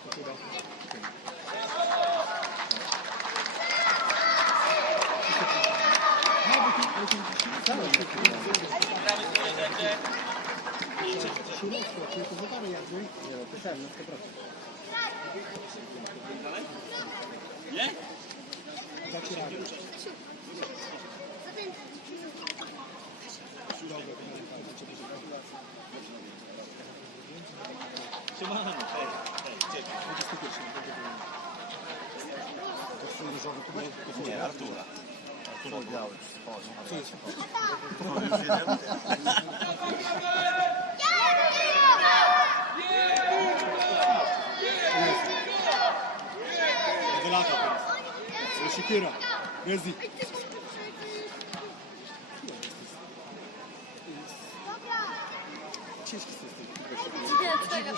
tu cały Siłowstwo, czyli powodamy jakby. Nie no, to sam, na 100%. Nie? Zacieramy. Siemano, hej, hej, gdzie ty? 21 będzie było. To twój różowy tutaj? To twój, Nie, Artura. Artura biały. Co jest? To już? Do lata teraz. Ale siekiera. Rezi. Ciężki system. Ale jak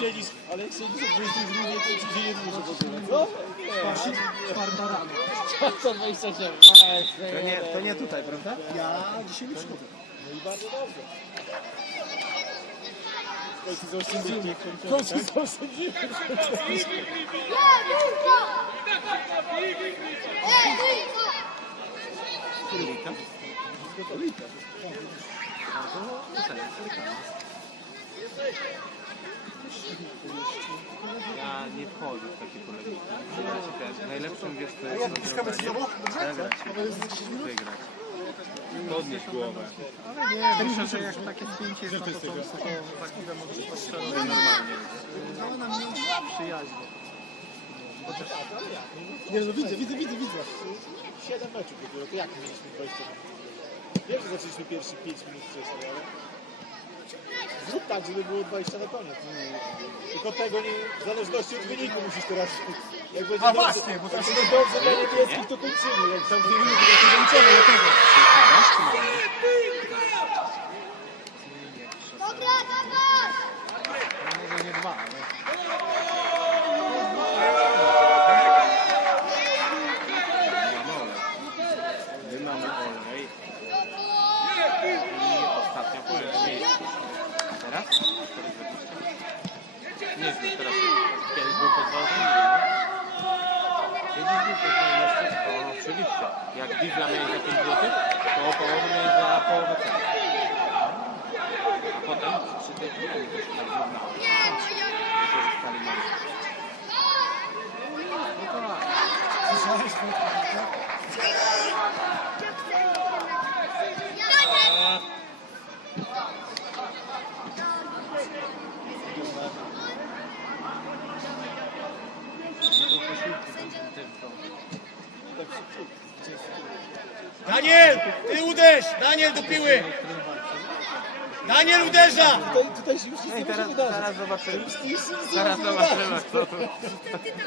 siedzisz, ale jak siedzisz o 22, to ci się nie dłuży w ogóle, co? Twarda rano. Co 27? To nie, to nie tutaj, prawda? Ja dzisiaj nie przychodzę. No i bardzo dobrze. W końcu zaoszczędzimy. W końcu zaoszczędzimy. Ja nie wchodzę w takie polemiki. Ja ci powiem, Najlepszym wiesz, to jest sobą? Zagrać, wygrać. Podnieść głowę. Ale myślę, że jak takie spięcie jest, to, to, to, to za chwilę może być postrzelone normalnie. Dała nam mniej przyjaźnie. Nie no widzę, widzę, widzę, widzę. 7 meczów dopiero, to jak mieliśmy 20 minut? Wiem, że zaczęliśmy pierwszy 5 minut wcześniej, ale... Zrób tak, żeby było 20 na koniec. Tylko tego nie, w zależności od wyniku musisz teraz... Jak będzie A dobrze, właśnie, bo jak to będzie dobrze dla niebieskich, to kończymy. Jak tam dwie minuty, to się Zaliczone do tego. Może nie dwa, ale... Mamy olej. My mamy olej. I ostatnia pozycja miejscu. A teraz? 4,20. Nie wiem, teraz kiedyś był po 2 Kiedyś był po 2 to oczywiście. Jak Biblia mieli za 5 zł, to połowę mieli za połowę ceny. A potem przy tej chwili też tak zrównał. Wykorzystali moc. No tak. Słyszałeś? Daniel, ty uderz! Daniel do piły! Daniel uderza! Tutaj, tutaj się już nic No nie może teraz, wydarzyć. teraz zobaczymy. Już nic nie Zaraz może zobaczymy, wydarzyć. kto tu.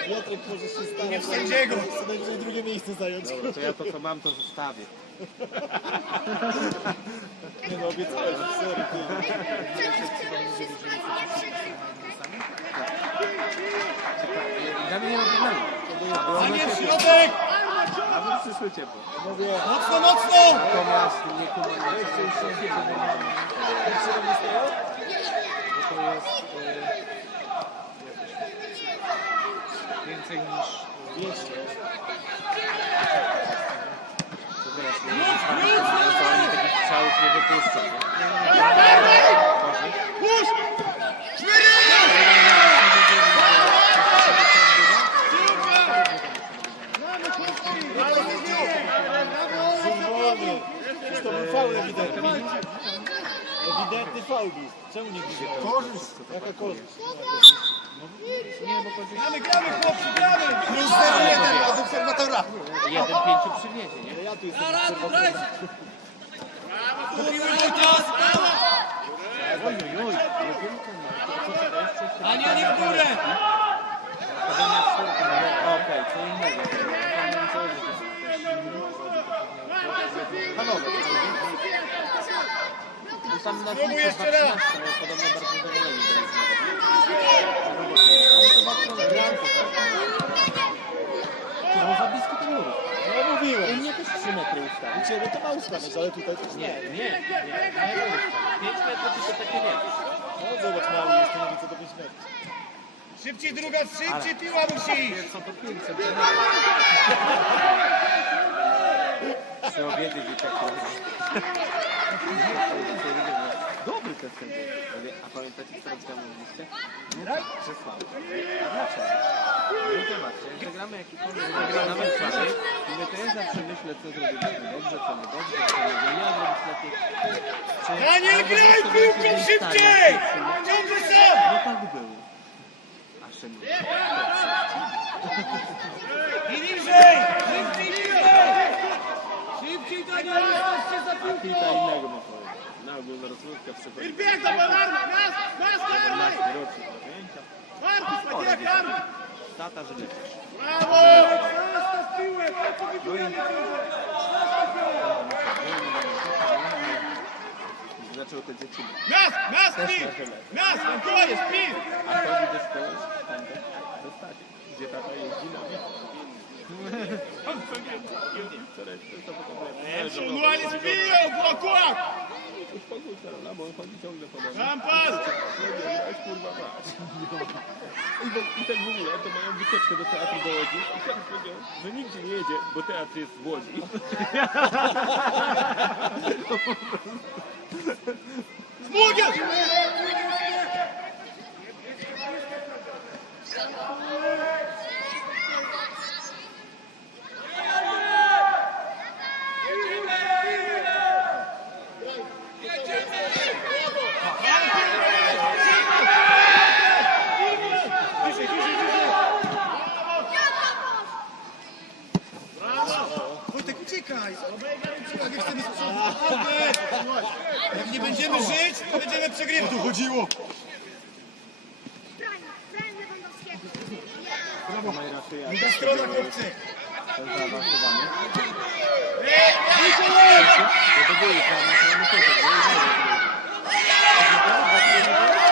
Piotrek może się stać. Nie w sędziego. Co najwyżej drugie miejsce zająć. Dobra, to ja to co mam, to zostawię. Nie no, sorry, ty. Nie robię nami. Daniel, środek! Wy przyszły ciepło. Mocno, mocno! Natomiast nie jest bo to jest e, więcej niż Jeszcze. to wiesz, nie oni takich strzałów nie wypuszczą. nie? Boże. Wolny. Przecież to był faul ewidentny. Ewidentny faul był. Czemu nie widział? Korzyść. Jaka korzyść? Gramy, gramy, chłopcy, gramy! Plus 0,1 od obserwatora. Jeden pięciu przywiezie, nie? Ja tu jestem obserwatorem. Oj, oj, oj. To to? Daniel, nie w górę! Okej, co innego. Panowie, to tam na Spróbuj jeszcze raz. 13, no, podobno bardzo zadowoleni. No za blisko ten mur. No mówiłem. U mnie też 3 metry ustawił. U Ciebie to ma ustawiać, ale tutaj też Nie, nie, nie. nie 5 metrów to takie nie. No zobacz, mały jest, to nie to 5 metrów. Szybciej druga, szybciej piła musi iść. Co to 500? Trzeba wiedzieć i tak Sędzia. Mówię, A pamiętacie, co tam mówiliście? Nie tak, że słaby. A dlaczego? No zobaczcie, jak zagramy jakikolwiek zagramy nawet słaby, mówię, to ja zawsze myślę, co zrobiliśmy dobrze, co niedobrze, co nie ja zrobić lepiej. Czy Daniel, graj piłką będzie szybciej! Ciągle sam! No tak było. A szczególnie. I niżej! Szybciej, niżej! Szybciej, Daniel, jesteście za A kilka innego ma знаю, була розвитка, все прийде. Вперед, давай, Арма! Нас! Нас, Арма! Вперед, все потихеньку. Маркус, побег, Арма! Та, та же лет. Браво! Нас настилує, так побігли, Znaczy te dzieci. Nas! Nas! Pin! Nas! Antoniusz! Pin! A to widzę z kogoś tam dostać. Gdzie tata jeździ na Antoniusz! Wczoraj to pokazuje. No ale spiją w blokach! Uspokój się, Rola, bo on chodzi ciągle po domu. Szampan! Weź kurwa mać. I, ten- I tak w ogóle to mają wycieczkę do teatru do Łodzi i ten powiedział, że nigdzie nie jedzie, bo teatr jest w Łodzi. Młodzież! Wojtek, uciekaj! Jak nie chcemy z przodu, naprawdę! Jak nie będziemy żyć, to będziemy przegrywać. Tu chodziło! Brian, Brian Lewandowskiego. Druga strona, chłopcy! Ten zaawansowany. Ej, ej, Bo to były plany, że nie chodzi, bo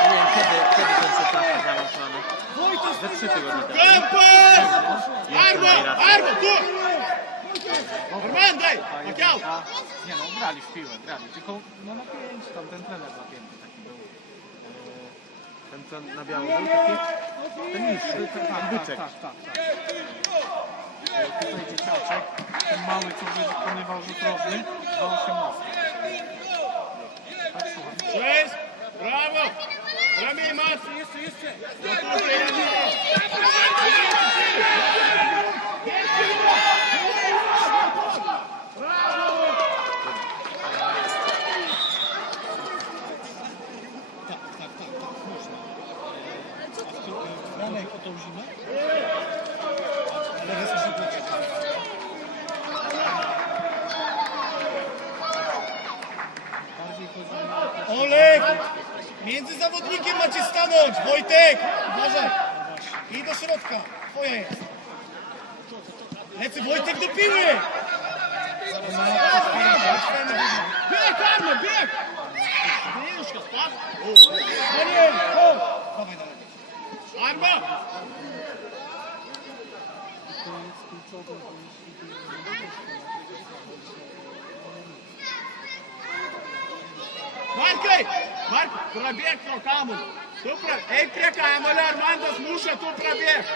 nie wiem, kiedy, kiedy ten setup zaawansowany? Ze trzy tygodnie temu. Campos! Arma! Arma, tu! Armand, daj! Makiał! Nie no, grali w piłę, grali. Tylko no na pięć tam ten trener napięty taki był. Eee, Ten co na biało był taki? Ten niższy, ten tak, byczek. tak, tak, tak. Eee, tutaj dzieciaczek, ten mały co wykonywał rzut rożny, do 18. Tak, słucham. Cześć! Brawo! Ramię masz! Jeszcze, jeszcze! Markai! Mark, prabėg nuo kamulio. Tu pra... Eik prie kamulio, Armandas muša, tu prabėg.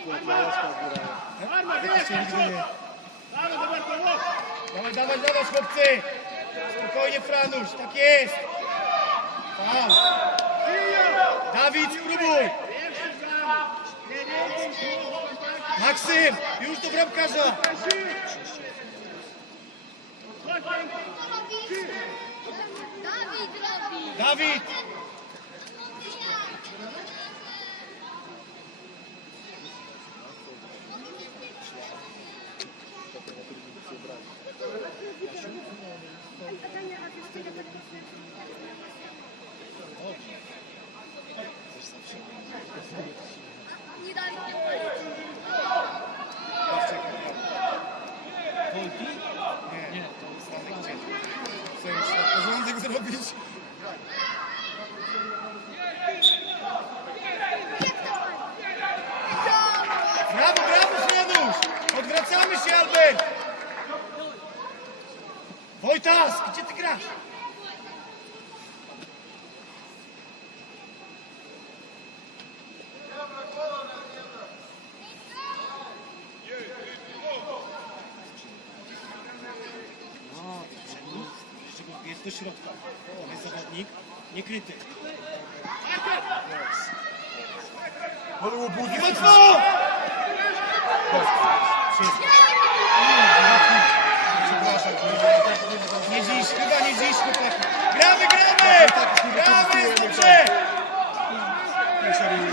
Podjeżdżałeś pod szkołę, akurat na Jaska zbierałem. Jakoś się nigdy nie... Dawaj, dawaj, dawaj, chłopcy! Spokojnie, Franuś, tak jest! Tam! Dawid, spróbuj! Maksym, już do bramkarza! Dawid robi! Dawid! Nie Dawid nie poleci. Wolki? Nie, Nie, to jest Franek gdzie? Chce już tak porządek zrobić? Brawo, brawo, Franuś! Odwracamy się, Albert! Wojtas, gdzie ty grasz? Jest do środka. Tam jest zawodnik, niekryty. I łatwo! Przepraszam, nie dziś, chyba nie dziś, chłopaki. Gramy, gramy! Gramy, jest dobrze!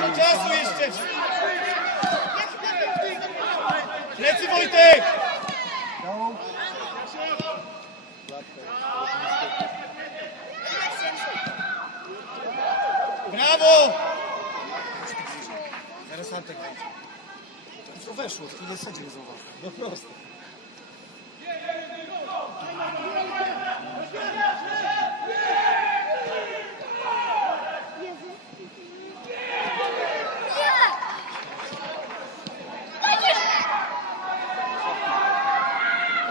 Do czasu jeszcze! Plecy Wojtek! Brawo! Zaraz Antek wejdzie. To weszło, chwilę sędzia nie zauważył. No prosto.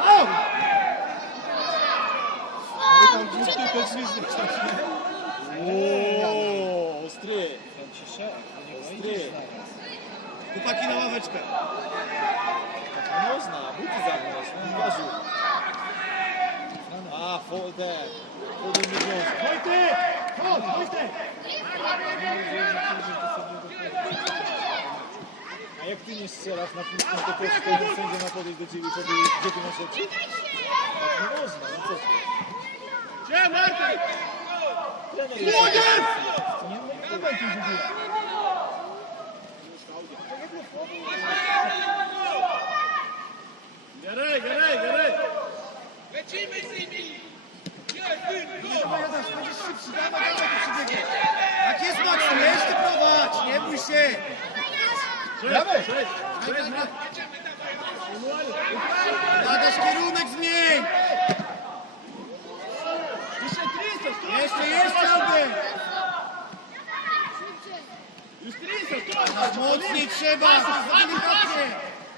O! No i tam gdzieś tylko ślizgnie. Ooo, ostry. Ostry. Chłopaki na ławeczkę. Nie można, buty no Bożu. A, folder. Folder nie wiąże. Wojtek! Chodź, Wojtek! A jak ty nie strzelasz na pustą, to też ten sędzia ma podejść do ciebie i powiedzieć, gdzie ty masz lecieć? Tak nie można, no co ty? Gdzie, Martek? Trener Tu w ogóle. Garaj, garaj, garaj! Opowiadasz, będziesz szybszy, dawaj, dawaj, to przybiegnie. Tak jest, Maksym, jeszcze prowadź, nie bój się. Dawaj! Nadasz kierunek zmień! Jeszcze, jeszcze, Albert! Mocniej trzeba!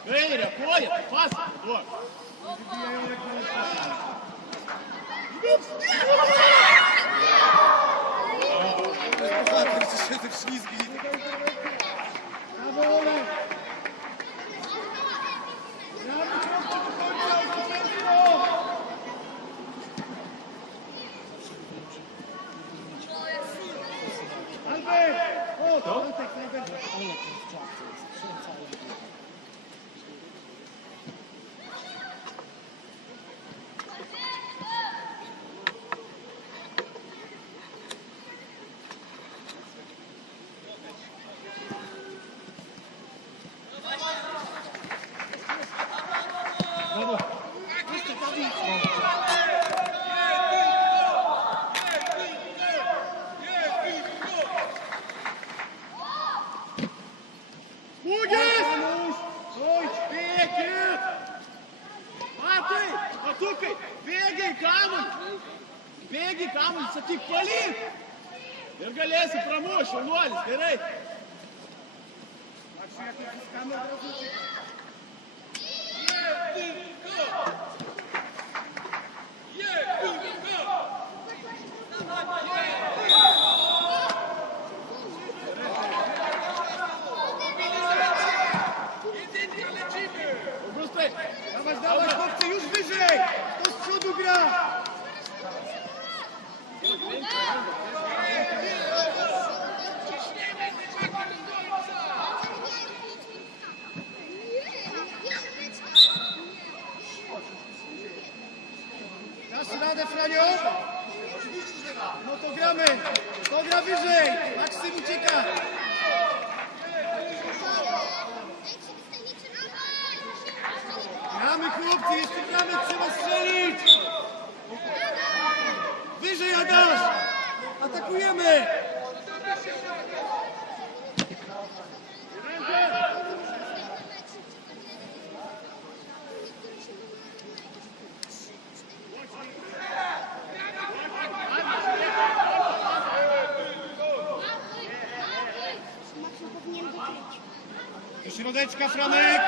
Trener, apoia! Passa, Dudu! Zatem się te ślizgi! Brawo, Olek! Albert! O, Esse промоушен, Луаль, скорей! Обрустай! Наваждала хлопці, юж ближей! Хто з чуду грав? Franio? Oczywiście, że ma. No to gramy. To gra wyżej. Maksym ucieka. Środeczka Franek!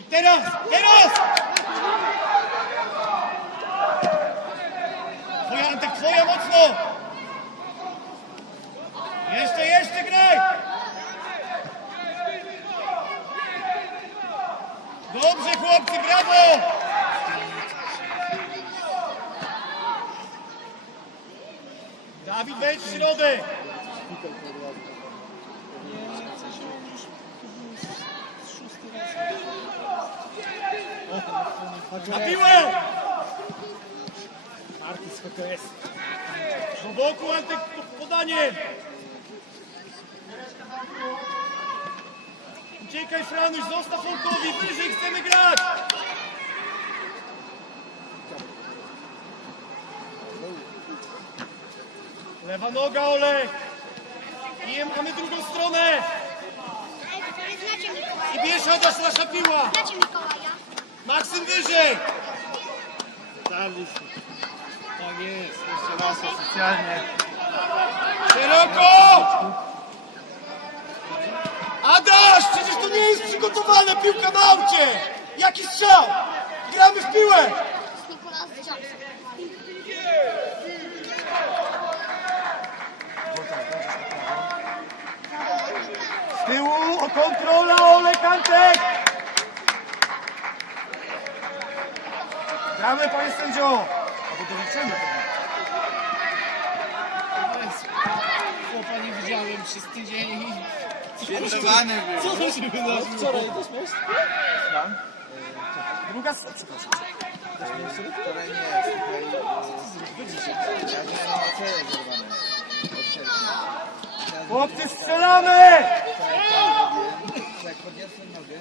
I teraz! Teraz! Twoja Antek, twoja mocno! Jeszcze, jeszcze graj! Dobrze chłopcy, brawo! Dawid, wejdź w środek! Na piłę! Martis HKS. Do boku Antek po- podanie! Uciekaj Franuś, zostaw Olkowi, wyżej chcemy grać! Lewa noga Olek! I mamy drugą stronę! I bierz Adaś nasza piła! Znacie Mikołaja. Maksym wyżej! Tak jest, jeszcze raz oficjalnie. Szeroko! Adaś, przecież to nie jest przygotowane piłka na aucie! Jaki strzał? Gramy w piłę! Z tyłu o kontrola Olek Antek! Gramy panie sędzio! A to doliczymy Chłopa nie widziałem przez tydzień. Świętowany był. Co to się wydarzyło? Wczoraj też miałeś? Druga... Przepraszam. Wczoraj nie, słuchaj. Ja miałem na cele zerwane. Chłopcy strzelamy! Jak podniosłem nogę,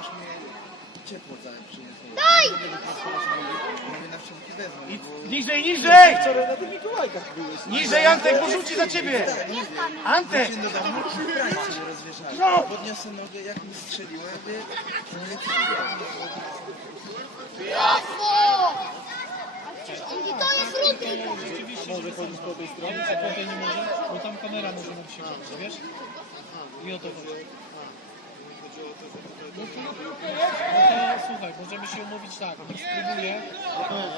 aż mnie ciepło całe przyniosło. Daj! Mówię na wszelki bo... Niżej, niżej! Wczoraj na tych Mikołajkach byłeś. Niżej Antek, bo rzuci za ciebie! Antek! Wróciłem do domu, pranie sobie rozwieszałem. Podniosłem nogę, jak mi strzeliło, ja mówię, nie. Łatwo! I to jest Rudnik. Może chodzić po tej stronie? A potem nie może, bo tam kamera może mu się włączyć, wiesz? I o to chodzi. No to, no to słuchaj, możemy się umówić tak, on spróbuje,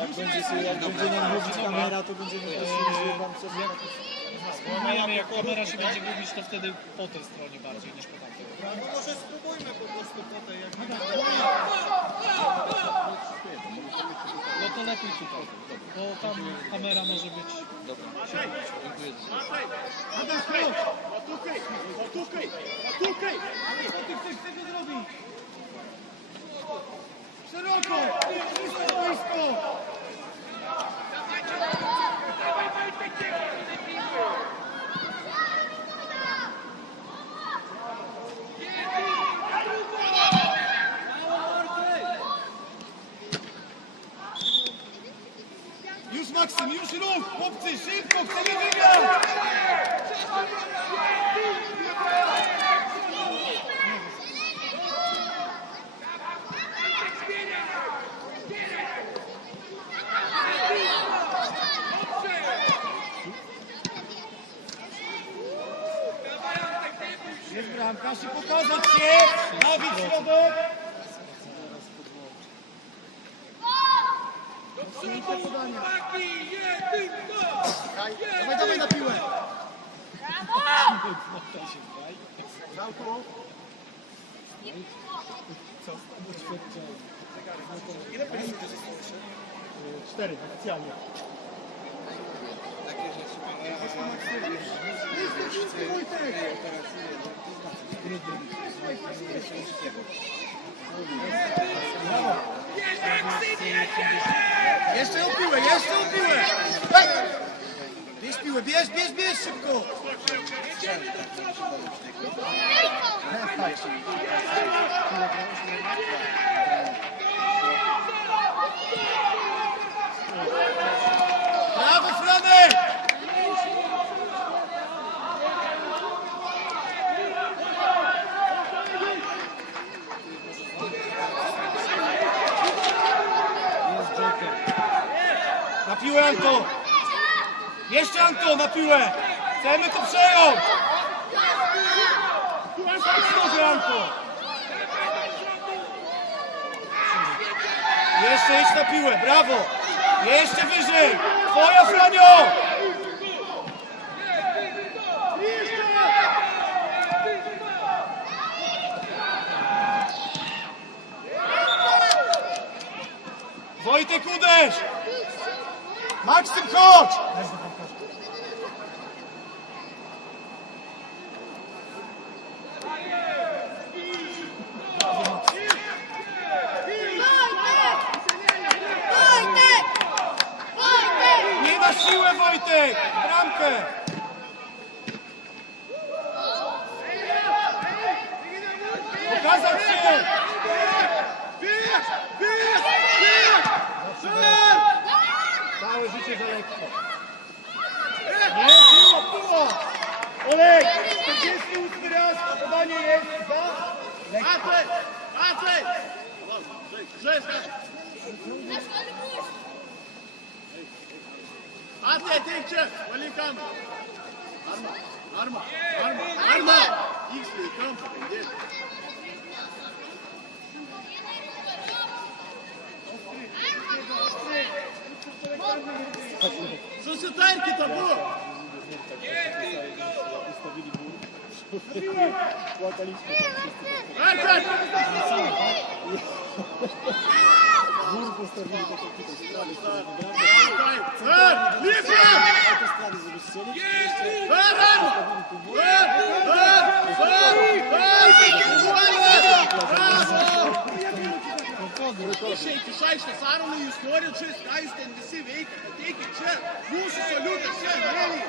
Jak będzie, się, jak będzie nam mówić kamera, to będziemy prosili, wam coś spróbujemy, jak kamera się będzie gubić, to wtedy po tej stronie bardziej niż po tamtej. Może spróbujmy po prostu po tej, jak No to lepiej tutaj, bo tam kamera może być... Adaś, chodź! Patukaj! Patukaj! Patukaj! Co ty chcesz z tego zrobić? Szeroko! Czysto boisko! Już Maksym, już ruch! Chłopcy, szybko! Chcemy wygrać! Jest się pokazać się! Dawid środek! Mocniejsze podania. Dawaj, dawaj na piłę! Brawo! Ile powinien to Cztery, oficjalnie. Takie rzeczy, ponieważ już chcę tej operacji, no to znaczy, że nie chcę niż tego. Brawo! Jeszcze o piłę, jeszcze o piłę! Bierz piłę, bierz, bierz, bierz szybko! Brawo, Franek! Na piłę, Anto! Jeszcze, Anto, na piłę! Chcemy to przejąć! Chodź, Anto! Jeszcze idź na piłę, brawo! Jeszcze wyżej! Twoja, Franio! Wojtek, uderz! Maksym, chodź! Nie na siłę, Wojtek! Bramkę! Ще й кишаєш на сарому і скорю чи стайсте, неси вейка, потеки, че, мусу, салюта, ще, гелі.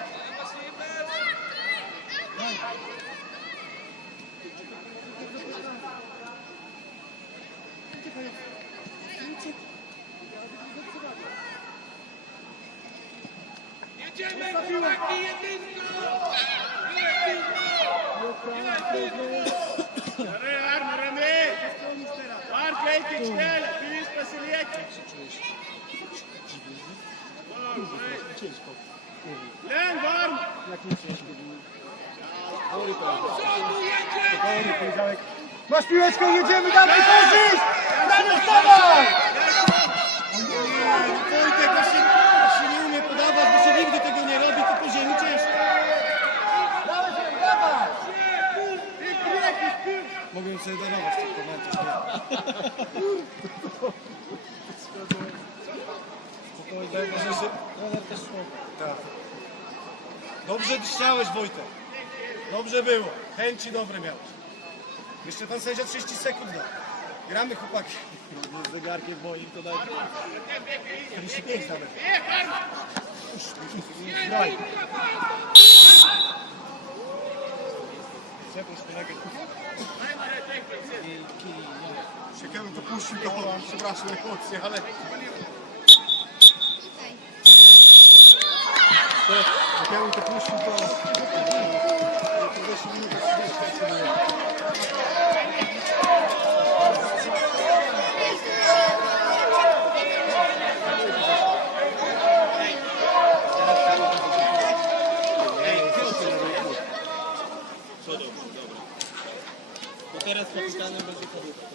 Lan var mı? Yakın çeşitli. Doğru. Doğru. Doğru. Doğru. Doğru. Masz piłeczkę, jedziemy, dawaj, korzyść! Dawaj, wstawaj! Wojtek, jak się, jak się nie umie podawać, bo się nigdy tego nie robi, to po ziemi ciężko. Dawaj, dawaj! Mogłem sobie darować tych komentarzy. Spokojnie, dobrze, że... Trener też słowo. Tak. Dobrze chciałeś, Wojtek. Dobrze było. Chęci dobre miałeś. Jeszcze pan sędzia 30 sekund da. Gramy chłopaki. Z zegarkiem moim to nawet 45 nawet. Daj. Przeproś kolegę. Jak ja bym to puścił, to przepraszam emocje, ale bym to puścił, to 40 minut 30 Teraz kapitanem będzie Kadłuba.